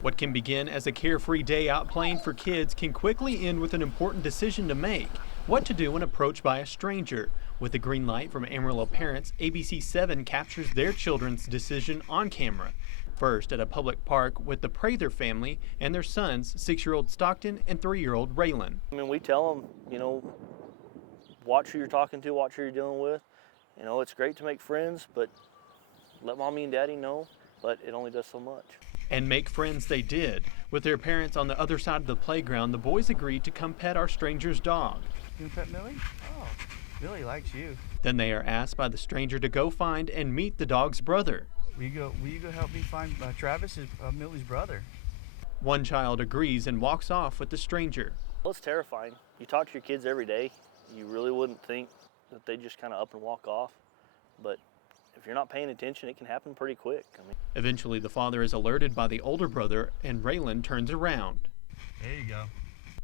What can begin as a carefree day out playing for kids can quickly end with an important decision to make: what to do when approached by a stranger. With a green light from Amarillo parents, ABC7 captures their children's decision on camera. First, at a public park with the Prather family and their sons, 6-year-old Stockton and 3-year-old Raylan. I mean, we tell them, watch who you're talking to, watch who you're dealing with. It's great to make friends, but let mommy and daddy know, but it only does so much. And make friends they did. With their parents on the other side of the playground, the boys agreed to come pet our stranger's dog. You gonna pet Millie? Oh, Millie likes you. Then they are asked by the stranger to go find and meet the dog's brother. Will you go help me find Travis, Millie's brother? One child agrees and walks off with the stranger. Well, it's terrifying. You talk to your kids every day. You really wouldn't think that they just kind of up and walk off. But if you're not paying attention, it can happen pretty quick. Eventually, the father is alerted by the older brother, and Raylan turns around. There you go.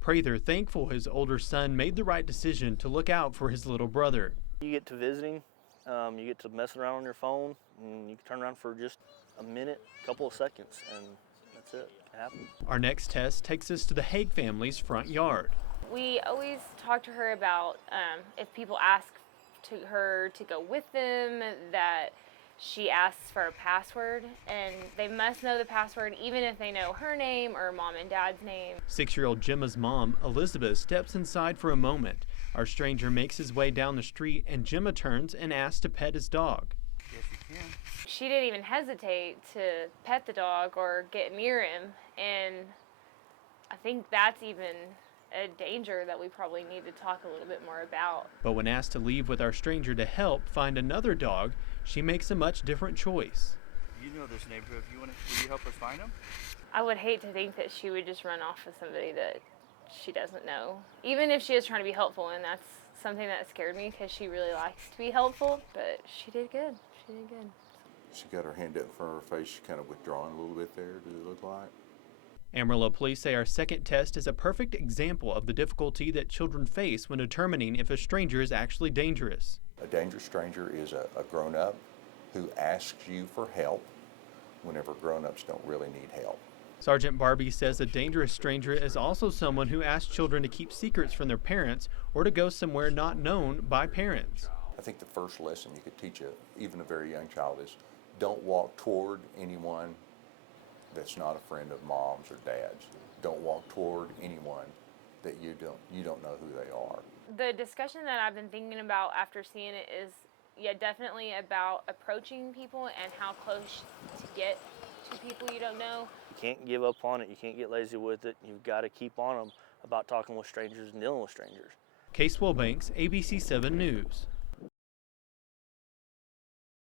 Prather, thankful his older son made the right decision to look out for his little brother. You get to visiting, you get to messing around on your phone, and you can turn around for just a minute, a couple of seconds, and that's it. It can happen. Our next test takes us to the Haig family's front yard. We always talk to her about if people ask her to go with them, that she asks for a password, and they must know the password even if they know her name or mom and dad's name. 6-year-old Gemma's mom, Elizabeth, steps inside for a moment. Our stranger makes his way down the street, and Gemma turns and asks to pet his dog. Yes, you can. She didn't even hesitate to pet the dog or get near him, and I think that's even a danger that we probably need to talk a little bit more about. But when asked to leave with our stranger to help find another dog, she makes a much different choice. You know this neighborhood. Will you help us find him? I would hate to think that she would just run off with somebody that she doesn't know. Even if she is trying to be helpful, and that's something that scared me because she really likes to be helpful, but she did good. She did good. She got her hand up in front of her face. She kind of withdrawn a little bit there, does it look like? Amarillo police say our second test is a perfect example of the difficulty that children face when determining if a stranger is actually dangerous. A dangerous stranger is a grown-up who asks you for help whenever grown-ups don't really need help. Sergeant Barbie says a dangerous stranger is also someone who asks children to keep secrets from their parents or to go somewhere not known by parents. I think the first lesson you could teach even a very young child is don't walk toward anyone that's not a friend of mom's or dad's. Don't walk toward anyone that you don't know who they are. The discussion that I've been thinking about after seeing it is, definitely about approaching people and how close to get to people you don't know. You can't give up on it. You can't get lazy with it. You've got to keep on them about talking with strangers and dealing with strangers. Case Wilbanks, ABC7 News.